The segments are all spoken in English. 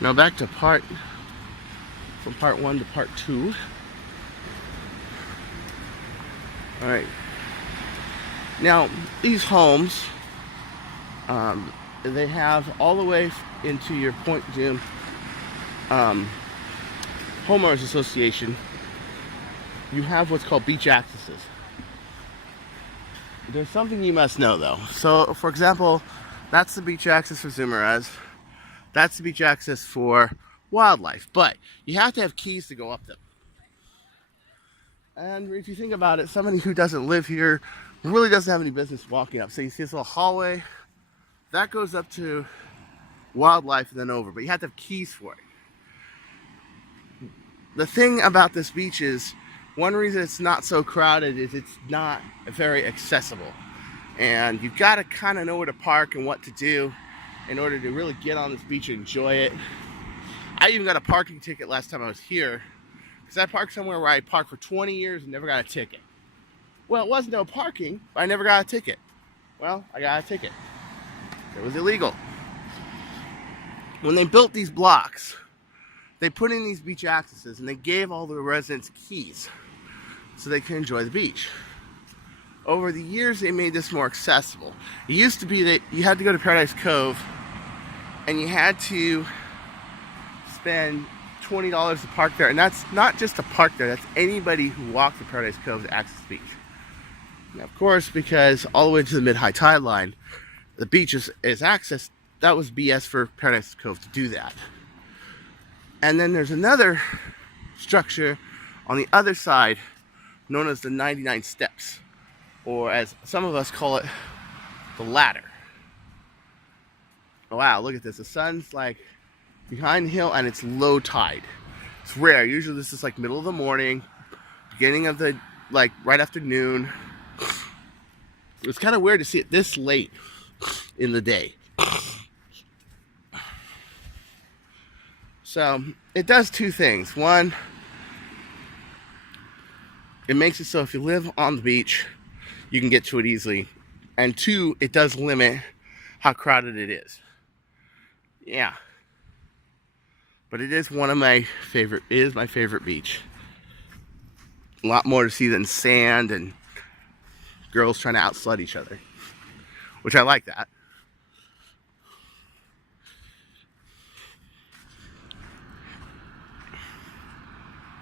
Now back to from part 1 to part 2. All right. Now these homes, they have all the way into your Point Dume homeowners association. You have what's called beach accesses. There's something you must know though. So, for example, that's the beach access for Zoomerez. That's the beach access for wildlife. But you have to have keys to go up them. And if you think about it, somebody who doesn't live here really doesn't have any business walking up. So you see this little hallway, that goes up to wildlife and then over. But you have to have keys for it. The thing about this beach is, one reason it's not so crowded is it's not very accessible. And you've got to kind of know where to park and what to do in order to really get on this beach and enjoy it. I even got a parking ticket last time I was here, because I parked somewhere where I parked for 20 years and never got a ticket. Well, it was no parking, but I never got a ticket. Well, I got a ticket. It was illegal. When they built these blocks, they put in these beach accesses and they gave all the residents keys so they can enjoy the beach. Over the years, they made this more accessible. It used to be that you had to go to Paradise Cove and you had to spend $20 to park there. And that's not just to park there, that's anybody who walks to Paradise Cove to access the beach. Now, of course, because all the way to the mid-high tide line, the beach is accessed, that was BS for Paradise Cove to do that. And then there's another structure on the other side known as the 99 steps, or as some of us call it, the ladder. Oh, wow, look at this. The sun's like behind the hill and it's low tide. It's rare. Usually this is like middle of the morning, beginning of the, like right after noon. It's kind of weird to see it this late in the day. So it does two things. One, it makes it so if you live on the beach, you can get to it easily. And two, it does limit how crowded it is. Yeah. But it is one of my favorite, it is my favorite beach. A lot more to see than sand and girls trying to outslut each other, which I like that.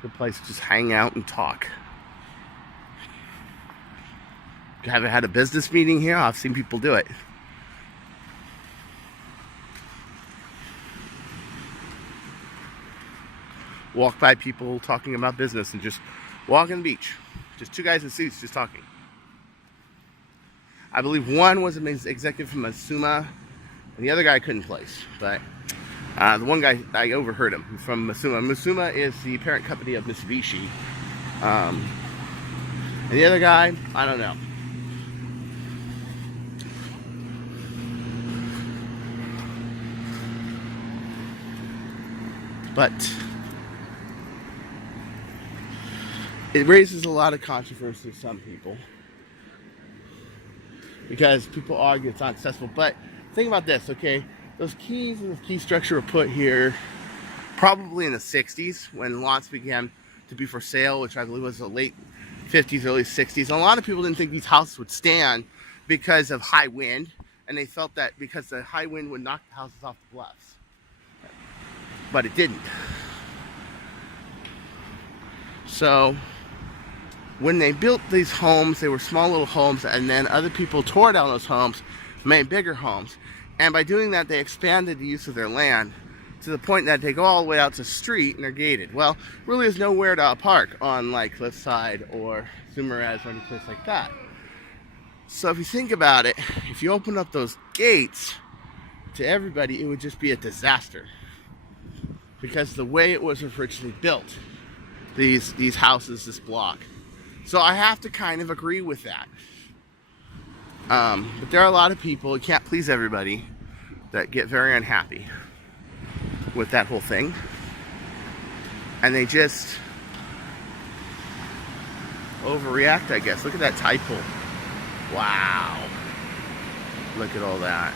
Good place to just hang out and talk. I haven't had a business meeting here. I've seen people do it. Walk by people talking about business and just walk on the beach. Just two guys in suits just talking. I believe one was an executive from Masuma, and the other guy I couldn't place. But the one guy, I overheard him from Masuma. Masuma is the parent company of Mitsubishi. And the other guy, I don't know. But it raises a lot of controversy with some people, because people argue it's not accessible. But think about this, okay? Those keys and the key structure were put here probably in the 60s when lots began to be for sale, which I believe was the late 50s, early 60s. And a lot of people didn't think these houses would stand because of high wind, and they felt that because the high wind would knock the houses off the bluffs. But it didn't. So when they built these homes, they were small little homes, and then other people tore down those homes, made bigger homes. And by doing that, they expanded the use of their land to the point that they go all the way out to the street and they're gated. Well, really there's nowhere to park on like Cliffside or Zoomerez or any place like that. So if you think about it, if you open up those gates to everybody, it would just be a disaster. Because the way it was originally built, these houses, this block. So I have to kind of agree with that. But there are a lot of people, you can't please everybody, that get very unhappy with that whole thing. And they just overreact, I guess. Look at that tide pool. Wow. Look at all that.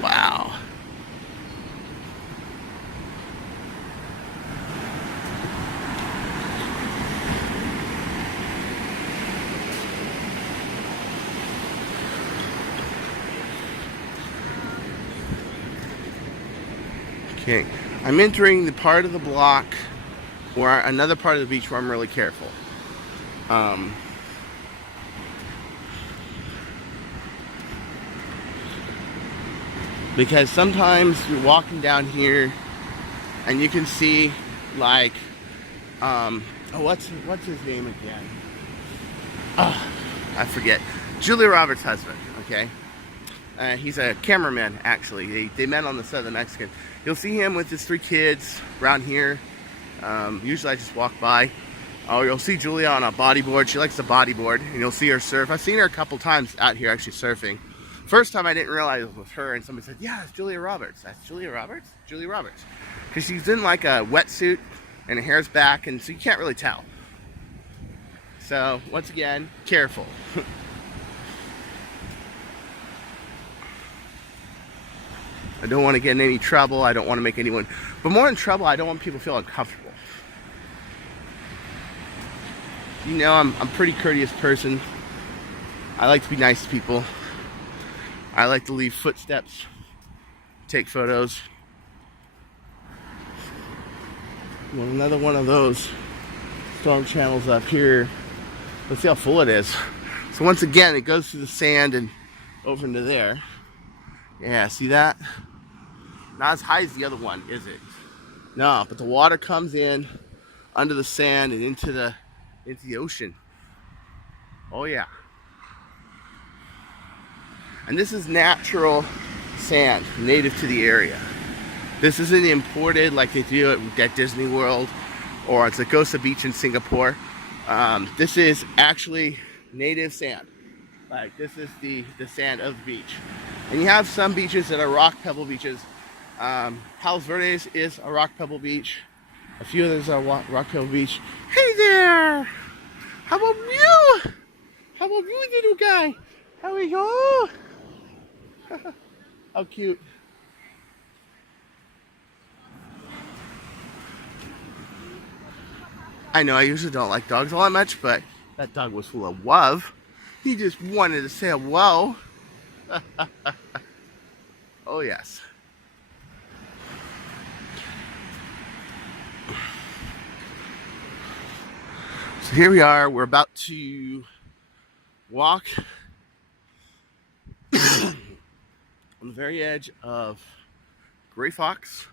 Wow. Okay, I'm entering the part of the block or another part of the beach where I'm really careful. Because sometimes you're walking down here and you can see like, what's his name again? Oh, I forget. Julia Roberts' husband, okay? He's a cameraman, actually. They met on the set of the Mexican. You'll see him with his 3 kids around here. Usually I just walk by. Oh, you'll see Julia on a bodyboard. She likes to bodyboard, and you'll see her surf. I've seen her a couple times out here actually surfing. First time I didn't realize it was her, and somebody said, yeah, it's Julia Roberts. That's Julia Roberts? Julia Roberts. Because she's in like a wetsuit, and her hair's back, and so you can't really tell. So, once again, careful. I don't want to get in any trouble. I don't want to make anyone... But more than trouble, I don't want people to feel uncomfortable. You know, I'm a pretty courteous person. I like to be nice to people. I like to leave footsteps, take photos. Well, another one of those storm channels up here. Let's see how full it is. So once again, it goes through the sand and over into there. Yeah, see that? Not as high as the other one, is it? No, but the water comes in under the sand and into the ocean. Oh yeah. And this is natural sand, native to the area. This isn't imported like they do at Disney World or at Zagosa Beach in Singapore. This is actually native sand. Like, this is the sand of the beach. And you have some beaches that are rock pebble beaches. Palos Verdes is a rock pebble beach. A few others are rock pebble beach. Hey there! How about you? How about you, little guy? How are you? How cute. I know I usually don't like dogs all that much, but that dog was full of love. He just wanted to say hello. Oh yes. So here we are. We're about to walk on the very edge of Gray Fox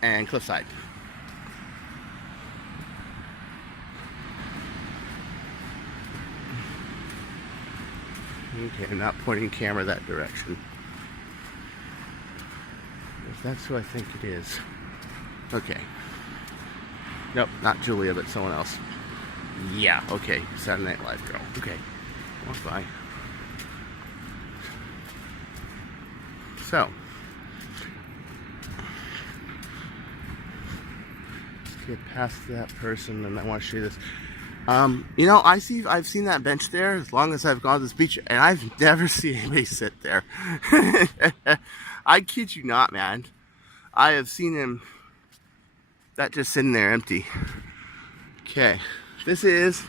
and Cliffside. Okay, I'm not pointing camera that direction. If that's who I think it is. Okay. Nope, not Julia, but someone else. Yeah, okay. Saturday Night Live girl. Okay. Walk by. So. Let's get past that person, and I want to show you this. You know, I've seen that bench there as long as I've gone to this beach, and I've never seen anybody sit there. I kid you not, man. I have seen him that just sitting there empty. Okay, this is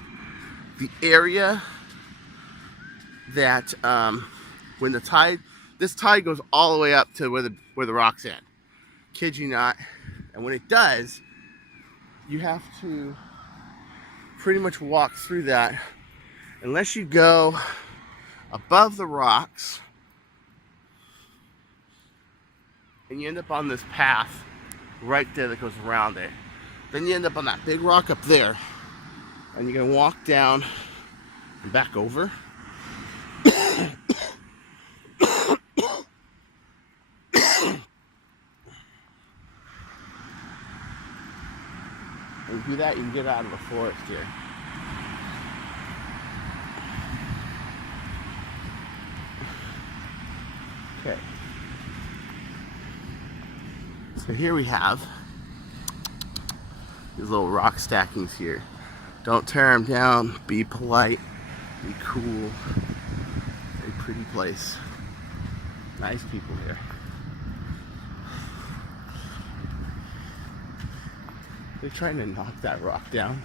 the area that when this tide goes all the way up to where the rocks end. Kid you not. And when it does, you have to pretty much walk through that unless you go above the rocks and you end up on this path right there that goes around it. Then you end up on that big rock up there and you're gonna walk down and back over. And you do that, you can get out of the forest here. Okay. So here we have these little rock stackings here. Don't tear them down. Be polite. Be cool. A pretty place. Nice people here. They're trying to knock that rock down.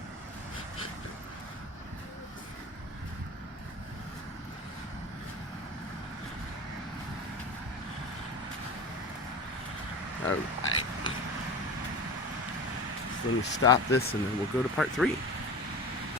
All right. So let me stop this and then we'll go to part 3.